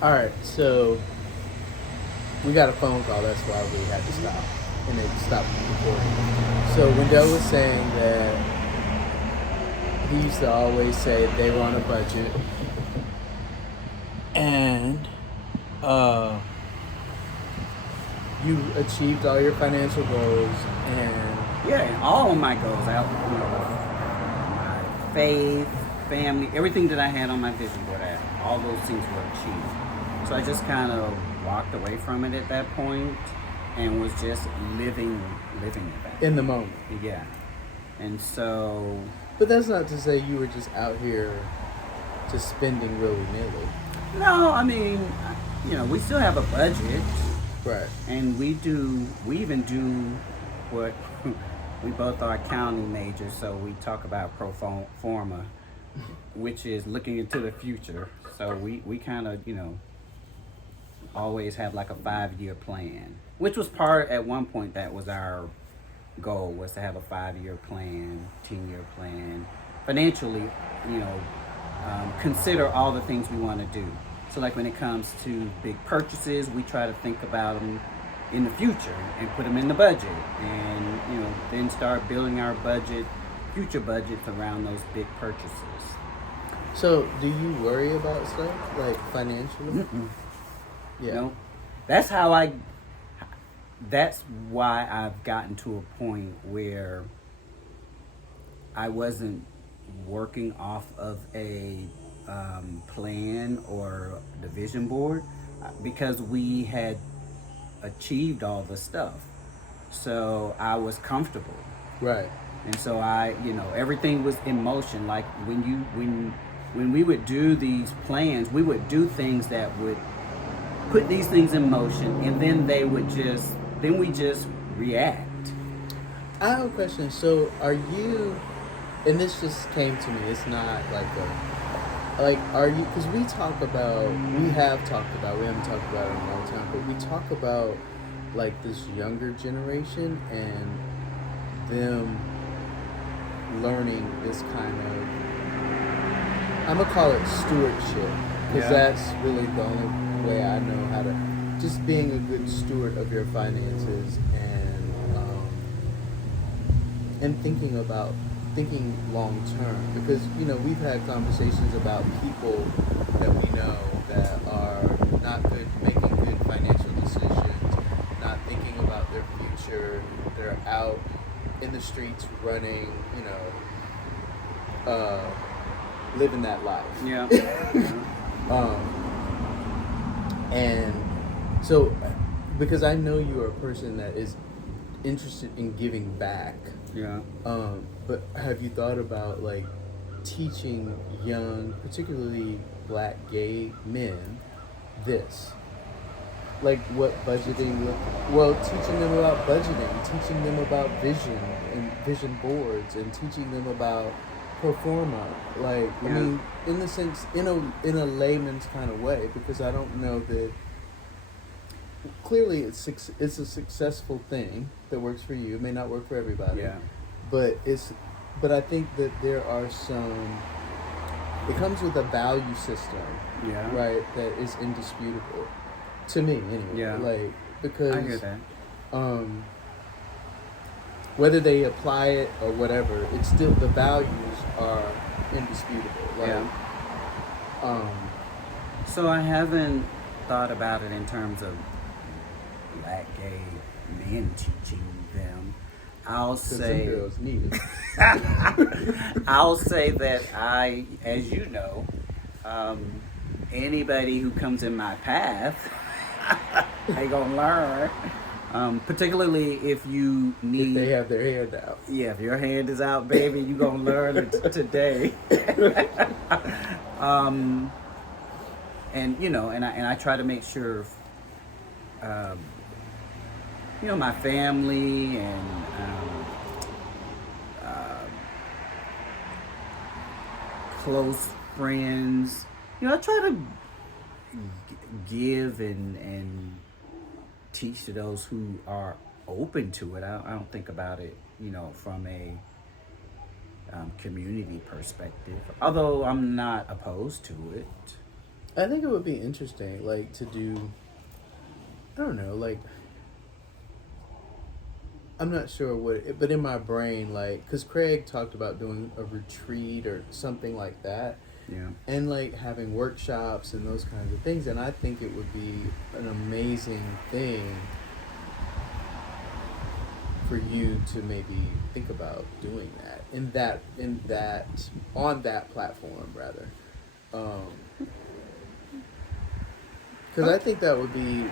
All right, so we got a phone call. That's why we had to stop, and they stopped recording. So Wendell was saying that he used to always say they were on a budget, and uh, you achieved all your financial goals, and Yeah, and all of my goals out, my faith, family, everything that I had on my vision board, all those things were achieved. So I just kind of walked away from it at that point and was just living at that in the point. moment. Yeah. And so, But that's not to say you were just out here just spending willy nilly. no, I mean, we still have a budget. Right. And we even do what we both are accounting majors, so we talk about pro forma, which is looking into the future. So we kind of, always have like a 5 year plan, which was part at one point that was our goal was to have a 5 year plan, 10 year plan, financially, you know, consider all the things we want to do. So, like when it comes to big purchases, we try to think about them in the future and put them in the budget, and then start building our budget, future budgets around those big purchases. So, do you worry about stuff like financially? Mm-mm. You Yeah. know, that's how I. That's why I've gotten to a point where I wasn't working off of a plan or division board because we had achieved all the stuff. So I was comfortable. Right. And so everything was in motion. Like when we would do these plans, we would do things that would put these things in motion, and then we just react. I have a question. So, are you? And this just came to me. It's not like are you? Because we have talked about, we haven't talked about it in a long time, but we talk about like this younger generation and them learning this kind of, I'm gonna call it stewardship, because Yeah. that's really the only way I know how to, just being a good steward of your finances, and thinking long term, because we've had conversations about people that we know that are not good, making good financial decisions, not thinking about their future. They're out in the streets running, living that life. Yeah. um, and so, because I know you are a person that is interested in giving back. Yeah. But have you thought about like teaching young, particularly black gay men, this? Like what budgeting look, well, teaching them about budgeting, teaching them about vision and vision boards, and teaching them about pro forma. Like, I Yeah. mean, in the sense, in a layman's kind of way, because I don't know that clearly it's a successful thing that works for you. It may not work for everybody, Yeah. but but I think that there are some. It comes with a value system, Yeah. right? That is indisputable to me, anyway. Yeah. Like, I hear because that. um, whether they apply it or whatever, it's still, the values are indisputable. Like, Yeah. um, So I haven't thought about it in terms of black gay men teaching them. I'll because some say girls need it. I'll say that as you know, anybody who comes in my path, they gonna learn. Particularly if you If they need, have their hand out. yeah, if your hand is out, baby, you gonna learn it today. um, and I try to make sure, um, my family and uh, close friends. I try to give and teach to those who are open to it. I don't think about it, from a community perspective. Although I'm not opposed to it. I think it would be interesting, like, to do. I don't know, like, I'm not sure but in my brain, like, because Craig talked about doing a retreat or something like that, Yeah. and like having workshops and those kinds of things, and I think it would be an amazing thing for you to maybe think about doing that on that platform rather, because I think that would be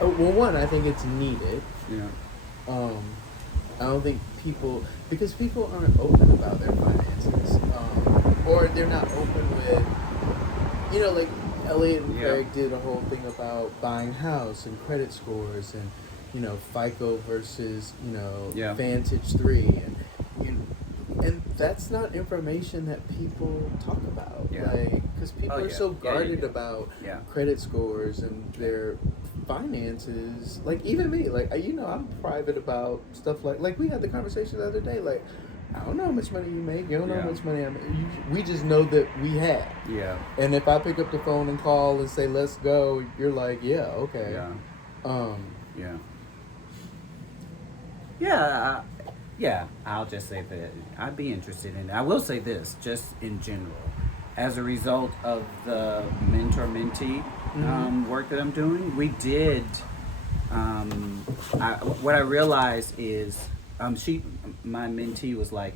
well, one, I think it's needed. Yeah. um, I don't think because people aren't open about their finances, or they're not open with, like Elliot and Yeah. Craig did a whole thing about buying a house and credit scores and, FICO versus, Yeah. Vantage 3. And that's not information that people talk about. Yeah. Like, because people Oh, are yeah. so Yeah, guarded yeah. about Yeah. credit scores and their finances. Like, even me, like, I'm private about stuff like we had the conversation the other day. Like, I don't know how much money you make. You don't know Yeah. how much money I make. We just know that we have. Yeah. And if I pick up the phone and call and say, let's go, you're like, yeah, okay. Yeah. Yeah. Yeah. Yeah. I'll just say that I'd be interested in it. I will say this, just in general, as a result of the mentor-mentee work that I'm doing, we did. What I realized is, my mentee was like,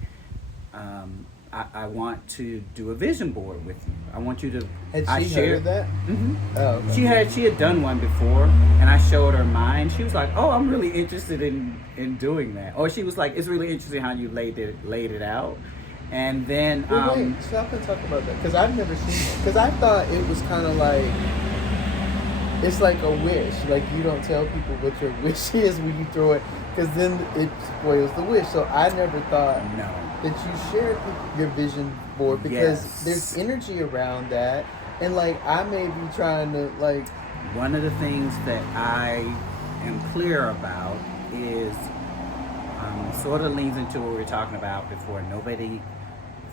I want to do a vision board with you. I want you to. Had she heard of that? Mm-hmm. Oh, okay. She had done one before, and I showed her mine. She was like, "Oh, I'm really interested in doing that." Or she was like, "It's really interesting how you laid it out." And then Wait, stop and talk about that, because I've never seen it. Because I thought it was kind of like, it's like a wish. Like, you don't tell people what your wish is when you throw it, because then it spoils the wish. So I never thought no. that you shared your vision board, because there's energy around that, and like I may be trying to like. One of the things that I am clear about is sort of leans into what we were talking about before.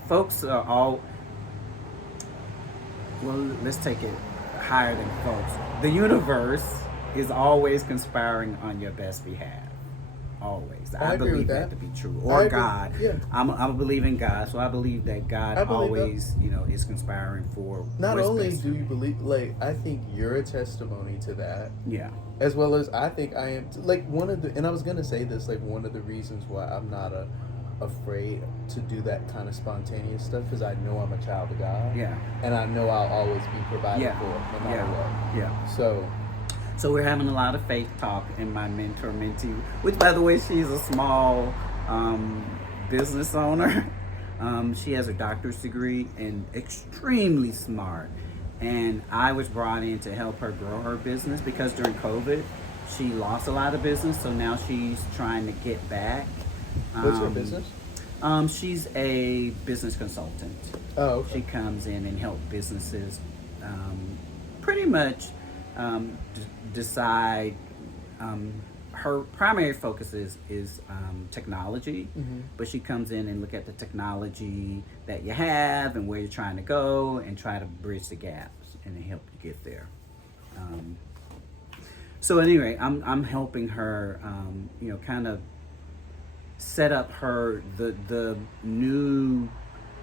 Folks are all. Well, let's take it higher than folks. The universe is always conspiring on your best behalf. Always. I agree believe with that that. to be true. I Or agree. God. Yeah. I believe in God, so I believe that God I believe always, is conspiring for. Not what's only best do for you me. believe, like, I think you're a testimony to that, Yeah. as well as I think I am. Like, and I was gonna say this, like, one of the reasons why I'm not afraid to do that kind of spontaneous stuff, because I know I'm a child of God. Yeah. And I know I'll always be provided Yeah. for, no matter Yeah. what. Yeah. So we're having a lot of faith talk in my mentor-mentee, which, by the way, she's a small business owner. She has a doctor's degree and extremely smart. And I was brought in to help her grow her business, because during COVID, she lost a lot of business. So now she's trying to get back. what's her business? She's a business consultant. Oh, okay. She comes in and helps businesses pretty much decide. Her primary focus is technology, but she comes in and look at the technology that you have and where you're trying to go, and try to bridge the gaps and help you get there. So anyway, I'm helping her, kind of set up the new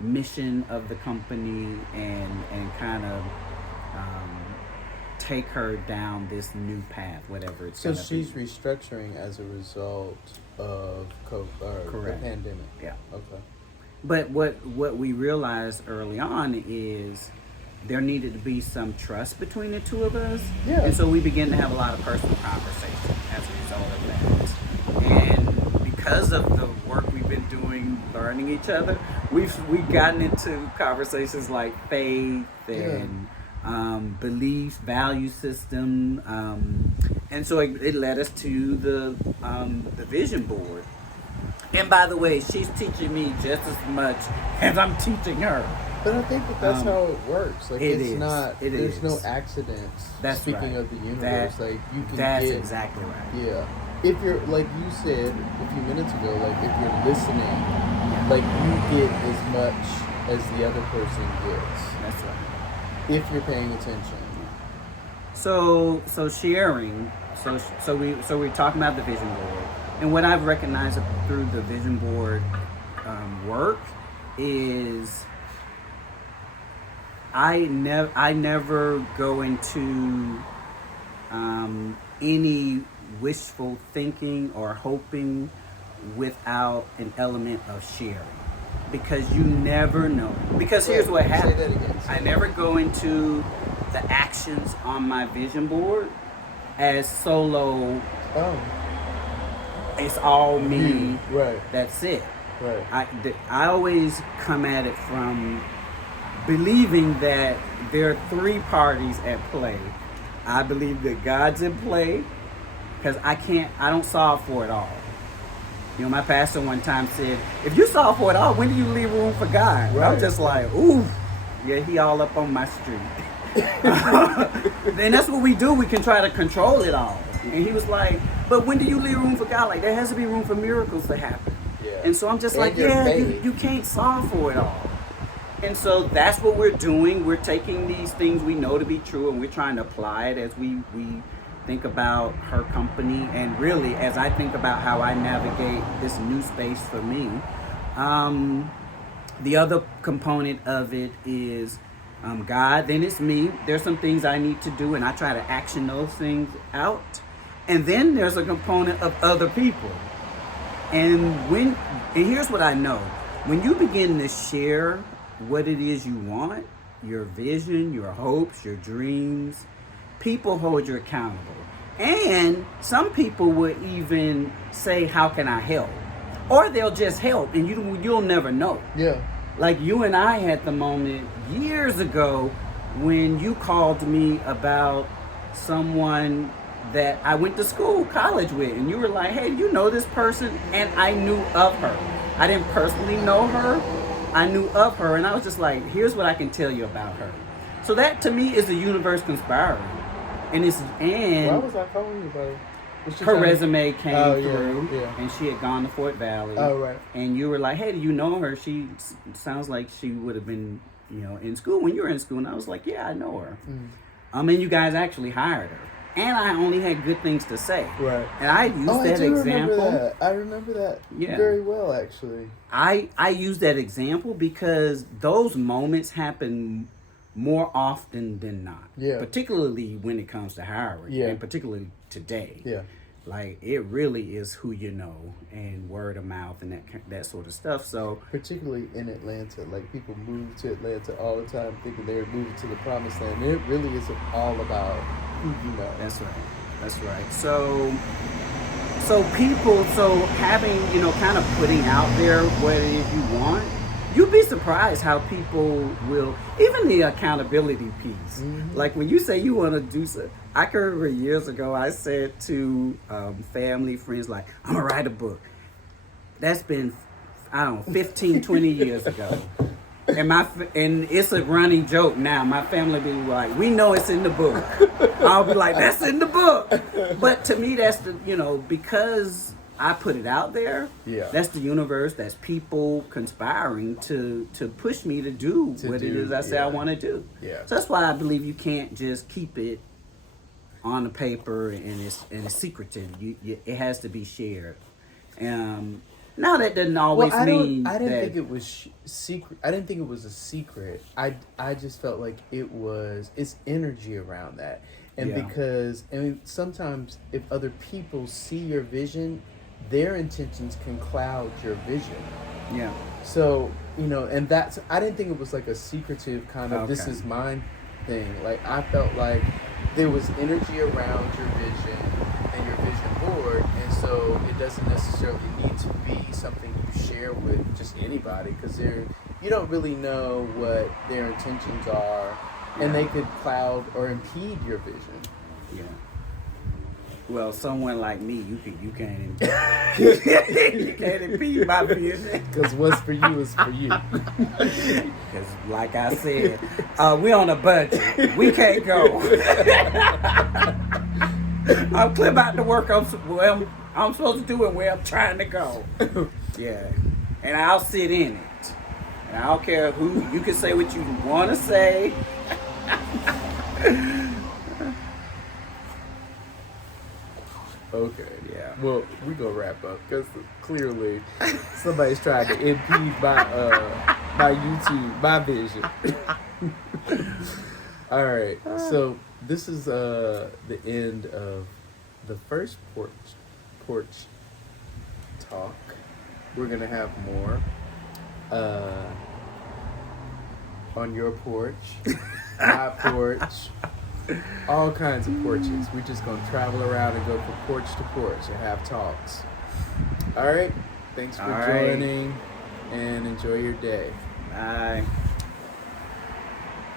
mission of the company, and kind of take her down this new path, whatever it's So gonna she's be. restructuring as a result of the Correct. pandemic. Yeah. Okay. But what we realized early on is there needed to be some trust between the two of us. Yeah. And so we began to have a lot of personal conversation as a result of that. And because of the work we've been doing, learning each other, we've gotten into conversations like faith and belief, value system, and so it led us to the vision board. And by the way, she's teaching me just as much as I'm teaching her. But I think that's how it works. Like, it it's is. not. It there's is. no accidents. That's Speaking right. of the universe, like you can That's get. exactly right. Yeah. If you're, like you said a few minutes ago, like if you're listening, like you get as much as the other person gets. That's right. if you're paying attention. So sharing. So we're talking about the vision board, and what I've recognized through the vision board work is I never go into any wishful thinking or hoping without an element of sharing, because you never know. Because here's what happens. Say that again. I never go into the actions on my vision board as solo. Oh. It's all me. Right. That's it. Right. I always come at it from believing that there are three parties at play. I believe that God's in play, because I don't solve for it all. You know, my pastor one time said, if you solve for it all, when do you leave room for God? Right. I'm just like, ooh, yeah, he all up on my street. Then that's what we do. We can try to control it all. And he was like, but when do you leave room for God? Like, there has to be room for miracles to happen. Yeah. And so I'm just And like, your yeah, faith. you can't solve for it all. And so that's what we're doing. We're taking these things we know to be true, and we're trying to apply it as we think about her company, and really as I think about how I navigate this new space for me. The other component of it is God, then it's me. There's some things I need to do, and I try to action those things out. And then there's a component of other people. And here's what I know. When you begin to share what it is you want, your vision, your hopes, your dreams, people hold you accountable. And some people will even say, how can I help? Or they'll just help, and you'll never know. Yeah. Like you and I had the moment years ago when you called me about someone that I went to college with, and you were like, hey, you know this person? And I knew of her. I didn't personally know her. I knew of her, and I was just like, here's what I can tell you about her. So that to me is the universe conspiring. And Why was I calling you about it? her resume came yeah, through, yeah. and she had gone to Fort Valley. Oh, right. And you were like, hey, do you know her? She sounds like she would have been, in school when you were in school. And I was like, yeah, I know her. And you guys actually hired her. And I only had good things to say. Right. And I used that example. Remember that. I remember that very well, actually. I use that example because those moments happen more often than not. Yeah. Particularly when it comes to hiring. Yeah. And particularly today. Yeah. Like, it really is who you know and word of mouth and that sort of stuff. So particularly in Atlanta, like people move to Atlanta all the time thinking they're moving to the promised land. And it really is all about who you know. That's right. So having, kind of putting out there what it is you want, you'd be surprised how people will, even the accountability piece. Mm-hmm. Like when you say you want to do something, I can remember years ago I said to family, friends, like, I'm going to write a book. That's been, 15, 20 years ago. And it's a running joke now. My family be like, we know it's in the book. I'll be like, that's in the book. But to me, that's because I put it out there. Yeah. That's the universe. That's people conspiring to push me to do what it is I say I want to do. Yeah. So that's why I believe you can't just keep it on the paper and it's secretive. It has to be shared. Now that doesn't always mean I didn't think it was secret. I didn't think it was a secret. I just felt like it's energy around that. And because sometimes if other people see your vision, their intentions can cloud your vision. Yeah. So, and I didn't think it was like a secretive kind of this is mine thing. Like I felt like there was energy around your vision and your vision board, and so it doesn't necessarily need to be something you share with just anybody, because you don't really know what their intentions are, and they could cloud or impede your vision. Yeah. Well, someone like me, you can't you can't impede my vision. Because what's for you is for you. Because, like I said, we're on a budget. We can't go. I'm clear about the work I'm supposed to do and where I'm trying to go. Yeah, and I'll sit in it. And I don't care who. You can say what you want to say. Okay. Yeah. Well, we gonna wrap up because clearly somebody's trying to impede my YouTube, my vision. All right. So this is the end of the first porch talk. We're gonna have more on your porch, my porch. All kinds of porches. We're just gonna travel around and go from porch to porch and have talks. All right. Thanks for All right. joining, and enjoy your day. Bye.